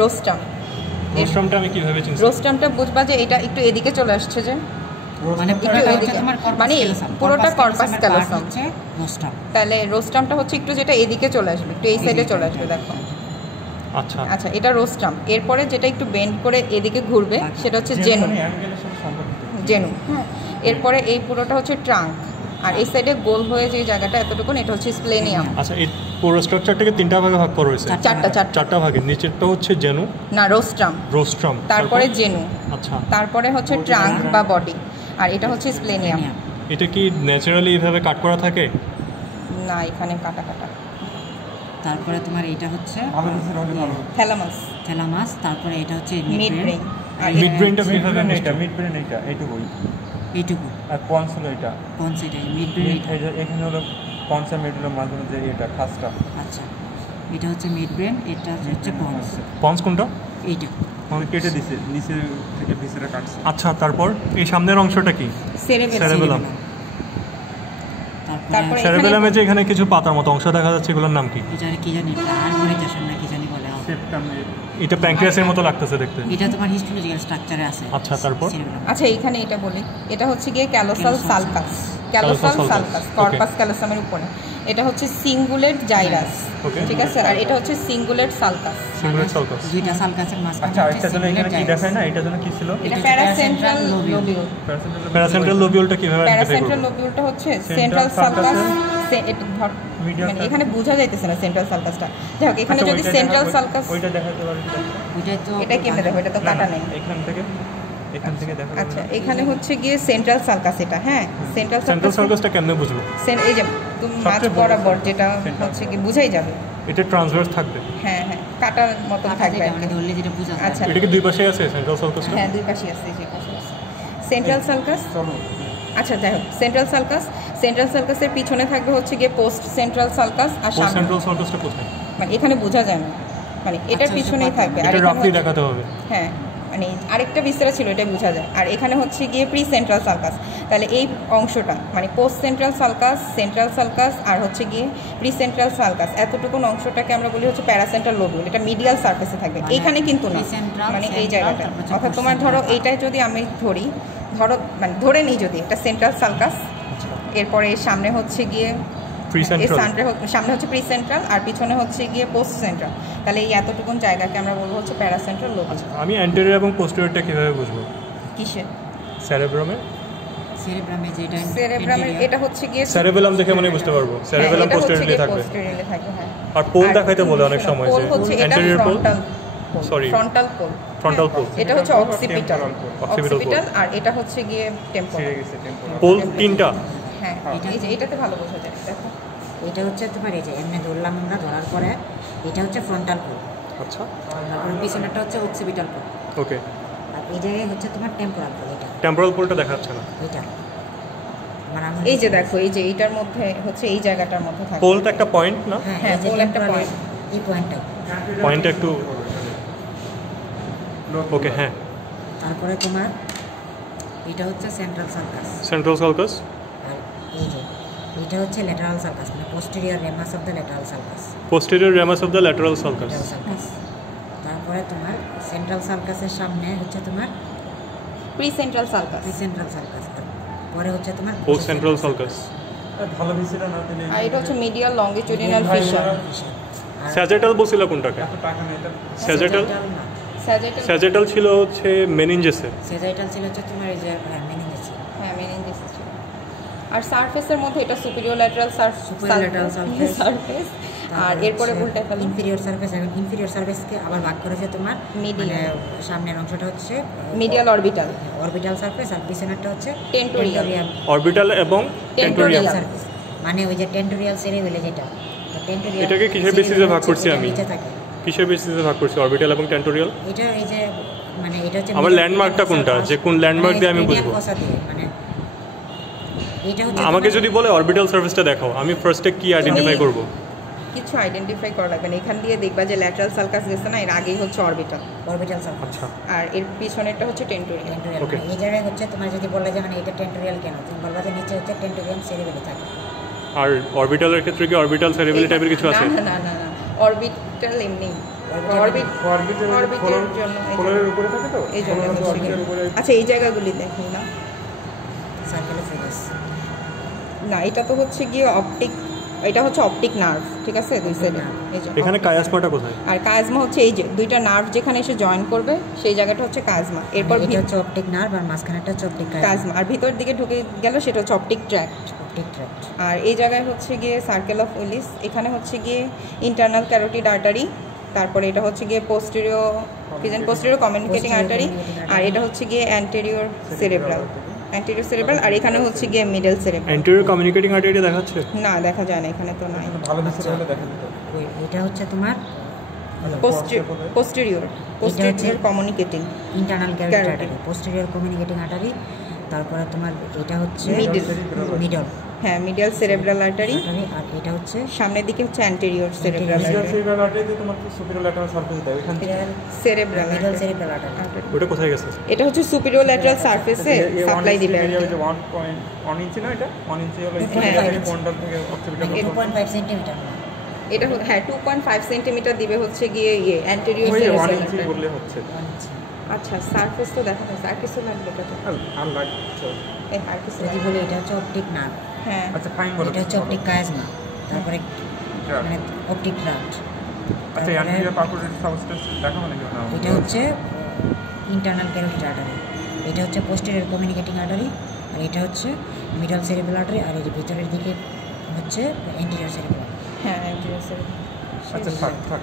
রোস্টাম। রোস্টামটা আমি কিভাবে চিনব? রোস্টামটা বুঝবা যে এটা একটু এদিকে চলে আসছে, যে মানে পুরোটা কর্পাস ক্যালোসাম। তাহলে রোস্টামটা হচ্ছে একটু যেটা এদিকে চলে আসবে, একটু এই সাইডে চলে আসবে, দেখো। আচ্ছা আচ্ছা, এটা রোস্টাম। এরপরে যেটা একটু বেন্ড করে এদিকে ঘুরবে সেটা হচ্ছে জেনু। জেনু, হ্যাঁ। এরপরে এই পুরোটা হচ্ছে ট্রাঙ্ক, আর এই সাইডে গোল হয়ে যে জায়গাটা এতটুকু, এটা হচ্ছে স্প্লেনিয়াম। আচ্ছা, এই পুরো স্ট্রাকচারটাকে তিনটা ভাগে ভাগ করা হয়েছে? চারটা ভাগে। নিচেরটা হচ্ছে জেনু, না রোস্টাম, রোস্ট্রাম, তারপরে জেনু, আচ্ছা, তারপরে হচ্ছে ট্রাঙ্ক বা বডি, আর এটা হচ্ছে স্প্লেনিয়াম। এটা কি ন্যাচারালি এইভাবে কাট করা থাকে? না, এখানে কাটা কাটা। তারপরে তোমার এটা হচ্ছে থ্যালামাস, থ্যালামাস। তারপরে এটা হচ্ছে মিড ব্রেন। মিড ব্রেনটা কিভাবে? মিড ব্রেন এইটুকুই, এইটুকু। আর পন্স হলো এটা, পন্স এটা, মিড ব্রেন এটা। এখানে হলো পন্স আর মিড হলো মাঝে যে এটা খাসটা। আচ্ছা, এটা হচ্ছে মিড ব্রেন, এটা হচ্ছে পন্স। পন্স কোনটা? এইটা কেটে দিছে, নিচে থেকে ভিসেরা কাটছে। আচ্ছা, তারপর এই সামনের অংশটা কি? সেরেবেলাম। তারপরে সেরেবেলামে যে এখানে কিছু পাতার মতো অংশ দেখা যাচ্ছে, এগুলোর নাম কি? এটা কি জানি, হারমোনিকেশন না কি জানি বলে। এটা প্যানক্রিয়াসের মতো লাগতেছে দেখতে। এটা তোমার হিস্টোলজিক্যাল স্ট্রাকচারে আছে। আচ্ছা, তারপর? আচ্ছা, এখানে এটা বলি, এটা হচ্ছে গিয়ে ক্যালোসাল সালকাস। ক্যালোসাল সালকাস কর্পাস ক্যালোসামের উপরে। এটা হচ্ছে সিঙ্গুলেট জাইরাস, ঠিক আছে। আর এটা হচ্ছে সিঙ্গুলেট সালকাস। সিঙ্গুলেট সালকাস, দুইটা সালকাসের মাঝখানে। আচ্ছা, এটা জন্য এখানে কি দেখায় না, এটা জন্য কি ছিল? এটা প্যারাসেন্ট্রাল লোবিউল। প্যারাসেন্ট্রাল লোবিউলটা কিভাবে? প্যারাসেন্ট্রাল লোবিউলটা হচ্ছে সেন্ট্রাল সালকাস। মানে এখানে বোঝা যাইতেছে না সেন্ট্রাল সালকাসটা। যাই হোক, এখানে যদি সেন্ট্রাল সালকাস, ওইটা দেখাতে পারবে। এটা কেমনে দেখো, এটা তো কাটা নেই। এখান থেকে দেখো। আচ্ছা, এখানে হচ্ছে গিয়ে সেন্ট্রাল সালকাস, এটা, হ্যাঁ। সেন্ট্রাল সালকাসটা কেমনে বুঝবো? এই যে তুমি মাঝ বরাবর যেটা হচ্ছে কি বুঝাই যাবে। এটা ট্রান্সভার্স থাকবে? হ্যাঁ হ্যাঁ, কাটার মতো থাকবে, মানে ধরলে যেটা বোঝা যায়। আচ্ছা, এটা কি দুই পাশে আছে সেন্ট্রাল সালকাসটা? হ্যাঁ, দুই পাশে আছে, যে পাশে আছে সেন্ট্রাল সালকাস। আচ্ছা, যাই হোক, সেন্ট্রাল সালকাস। সেন্ট্রাল সালকাসের পিছনে থাকবে হচ্ছে গিয়ে পোস্ট সেন্ট্রাল সালকাস। আর পোস্ট সেন্ট্রাল সালকাসটা কোথায়? মানে এখানে বোঝা যায় না, মানে এটার পিছনেই থাকবে। আর এটা রাফলি দেখাতে হবে। হ্যাঁ, মানে আরেকটা বিস্তার ছিল, এটা বোঝা যায়। আর এখানে হচ্ছে গিয়ে প্রি সেন্ট্রাল সালকাস। তাহলে এই অংশটা মানে post central sulcus, central sulcus, আর হচ্ছে গিয়ে প্রি সেন্ট্রাল সালকাস, এতটুকু অংশটাকে আমরা বলি হচ্ছে প্যারাসেন্ট্রাল লোবিউল। এটা মিডিয়াল সারফেসে থাকবে, এখানে কিন্তু না, মানে এই জায়গাটা। অর্থাৎ তোমার ধরো এইটাই যদি আমি মানে ধরে নিই, যদি এটা সেন্ট্রাল সালকাস, এরপরে সামনে হচ্ছে গিয়ে সামনে হচ্ছে প্রি সেন্ট্রাল, আর পিছনে হচ্ছে গিয়ে পোস্ট সেন্ট্রাল। তাহলে এই এতটুকুন জায়গাকে আমরা বলবো হচ্ছে প্যারাসেন্ট্রাল লোবিউল। আমি অ্যান্টেরিয়র এবং পোস্টেরিয়রটা কিভাবে বুঝবো? কিসে? সেরেব্রামে। সেরেব্রামের এটা হচ্ছে গিয়ে সেরেবেলাম দেখে মনে বুঝতে পারবো। সেরেবেলাম পোস্টেরিয়রলি থাকবে। হ্যাঁ। আর পোল দেখাইতে বলে অনেক সময়, যে anterior pole, sorry frontal pole. Frontal pole. এটা হচ্ছে অক্সিপিটাল, আর এটা হচ্ছে গিয়ে টেম্পোরাল পোল। তিনটা। হ্যাঁ, এই যে এটাতে ভালো বোঝা যায়, দেখো। এটা হচ্ছে তোমার এই যে এমনি ধরলাম আমরা, ধরার পরে এটা হচ্ছে ফ্রন্টাল পোল। আচ্ছা, তারপরে পিছনেরটা হচ্ছে অক্সিপিটাল পোল। ওকে। আর এই জায়গায় হচ্ছে তোমার টেম্পোরাল পোল। এটা টেম্পোরাল পোলটা দেখাচ্ছে না। এটা এই যে দেখো, এই যে এইটার মধ্যে হচ্ছে এই জায়গাটার মধ্যে থাকে। পোলটা একটা পয়েন্ট না? হ্যাঁ, পোল একটা পয়েন্ট। এই পয়েন্টটা একটু ওকে। হ্যাঁ, তারপরে তোমার এটা হচ্ছে সেন্ট্রাল সালকাস। Central sulcus. আর এই যে এটা হচ্ছে ল্যাটারাল সালকাস, মানে posterior ramus of the lateral sulcus. Posterior ramus of the lateral sulcus. তারপরে তোমার সেন্ট্রাল সালকাসের সামনে হচ্ছে তোমার প্রি সেন্ট্রাল সালকাস। পরে হচ্ছে তোমার পোস্ট সেন্ট্রাল সালকাস। ভালো ভিসেরা না দিলে। আর এটা হচ্ছে মিডিয়াল লংগিটিউডিনাল ফিশার। স্যাজেটাল বলছিল কোনটাকে? স্যাজেটাল ছিল হচ্ছে মেনিনজেসে। স্যাজেটাল ছিল হচ্ছে তোমার এই যে মেনিনজেসে। হ্যাঁ, মেনিনজেসে ছিল। আর সারফেসের মধ্যে এটা সুপিরিয়র ল্যাটারাল সারফেস। আর এরপরে উল্টে ফেলে ইনফেরিয়র সারফেস। এখন ইনফেরিয়র সারফেসকে আবার ভাগ করেছে তোমার মানে সামনের অংশটা হচ্ছে মিডিয়াল অরবিটাল সারফেস, আর পিছনেরটা হচ্ছে টেন্টোরিয়াল। অরবিটাল এবং টেন্টোরিয়াল সারফেস, মানে ওই যে টেন্টোরিয়াল সেরেবেলে যেটা। তো টেন্টোরিয়াল এটাকে কিসের বেসিসে ভাগ করছি আমি? কিসের বেসিসে ভাগ করছি অরবিটাল এবং টেন্টোরিয়াল? এটা এই যে মানে এটা হচ্ছে আমার ল্যান্ডমার্কটা কোনটা, যে কোন ল্যান্ডমার্ক দিয়ে আমি বুঝবো? মানে এটা হচ্ছে আমাকে যদি বলে অরবিটাল সারফেসটা দেখাও, আমি ফার্স্টে কি আইডেন্টিফাই করব? কিছু আইডেন্টিফাই করা লাগবে না। এখান দিয়ে দেখবা যে ল্যাটারাল সালকাস গেছে না, এর আগেই হচ্ছে অরবিটাল সালকাস। আচ্ছা, আর এর পিছনেরটা হচ্ছে টেন্টোরিয়াল। ওকে। এই জায়গায় হচ্ছে তোমার যদি বলে যে মানে এটা টেন্টোরিয়াল কেন, তুমি বলবা যে নিচে হচ্ছে টেন্টোরিয়াম সেরেবেলে থাকে। আর অরবিটালের ক্ষেত্রে কি অরবিটাল সেরেবেলি টাইপের কিছু আছে? না, অরবিটাল এমনি অরবিটের জন্য ফ্লোরের উপরে থাকে তো এই জন্য হচ্ছে গিয়ে। আচ্ছা এই জায়গাগুলি দেখুন না, সার্কেল অফ ফিগার্স। না এটা তো হচ্ছে গিয়ে অপটিক, এটা হচ্ছে অপটিক নার্ভ, ঠিক আছে, দুই সাইডে এই যে। এখানে কায়াজমাটা কোথায়? আর কায়াজমা হচ্ছে এই যে দুইটা নার্ভ যেখানে এসে জয়েন করবে সেই জায়গাটা হচ্ছে কায়াজমা। এরপর এটা হচ্ছে অপটিক নার্ভ আর মাঝখানেটা হচ্ছে অপটিক কায়াজমা, আর ভিতরের দিকে ঢুকে গেল সেটা হচ্ছে অপটিক ট্র্যাক্ট। Optic tract. আর এই জায়গায় হচ্ছে গিয়ে সার্কেল অফ উইলিস, এখানে হচ্ছে গিয়ে ইন্টারনাল ক্যারোটিড আর্টারি, তারপরে এটা হচ্ছে গিয়ে পোস্টেরিয়র কমিউনিকেটিং আর্টারি, আর এটা হচ্ছে গিয়ে অ্যান্টেরিয়র সেরেব্রাল, আর এখানে হচ্ছে গিয়ে middle cerebral. Anterior communicating artery দেখাচ্ছে না দেখা যায় না, এখানে তো নাই। ভালো ভিসেরা হলে দেখা যেত। এটা হচ্ছে তোমার posterior communicating internal carotid artery, posterior communicating artery. তারপরে তোমার এটা হচ্ছে মিডল, হ্যাঁ মিডল সেরেব্রাল আর্টারি, আর এটা হচ্ছে সামনের দিকে হচ্ছে anterior cerebral middle artery. Cerebral artery তোমার কি সুপিরিয়র ল্যাটারাল সারফেস দেয় এখান থেকে সেরেব্রাল মিডল সেরিব্রাল আর্টারি। ওটা কোথায় গেছে? এটা হচ্ছে সুপিরিয়র ল্যাটারাল সারফেসে সাপ্লাই দিবে আর কি। 1.1 ইঞ্চি না, এটা 1 ইঞ্চি হলো হ্যাঁ। কোন্ডাল থেকে অক্সিপিটাল 2.5 সেন্টিমিটার। এটা হ্যাঁ 2.5 সেন্টিমিটার দিবে হচ্ছে গিয়ে অ্যান্টেরিয়র 1 সেরেব্রাল ইঞ্চি আর্টারি। বললে হচ্ছে। আচ্ছা সারফেস তো দেখা যাচ্ছে, আর কিছু লাগবে এটা? আর লাগছে। আর কিছু যদি লাগবে? বলি এটা হচ্ছে অপটিক নার্ভ, হ্যাঁ আচ্ছা ফাইন বলো। এটা হচ্ছে অপটিক কায়াজমা, তারপরে মানে অপটিক ট্র্যাক্ট। আচ্ছা অ্যান্টিরিয়র পারফোরেটেড সাবস্টেন্স দেখাবো নাকি না? এটা হচ্ছে ইন্টারনাল ক্যারোটিড আর্টারি, এটা হচ্ছে পোস্টেরিয়র কমিউনিকেটিং আর্টারি, আর এটা হচ্ছে মিডল সেরিব্রাল আর্টারি, আর এর ভিতরের দিকে হচ্ছে অ্যান্টেরিয়র সেরিব্রাল। হ্যাঁ অ্যান্টেরিয়র সেরেব্রাল। আচ্ছা থাক।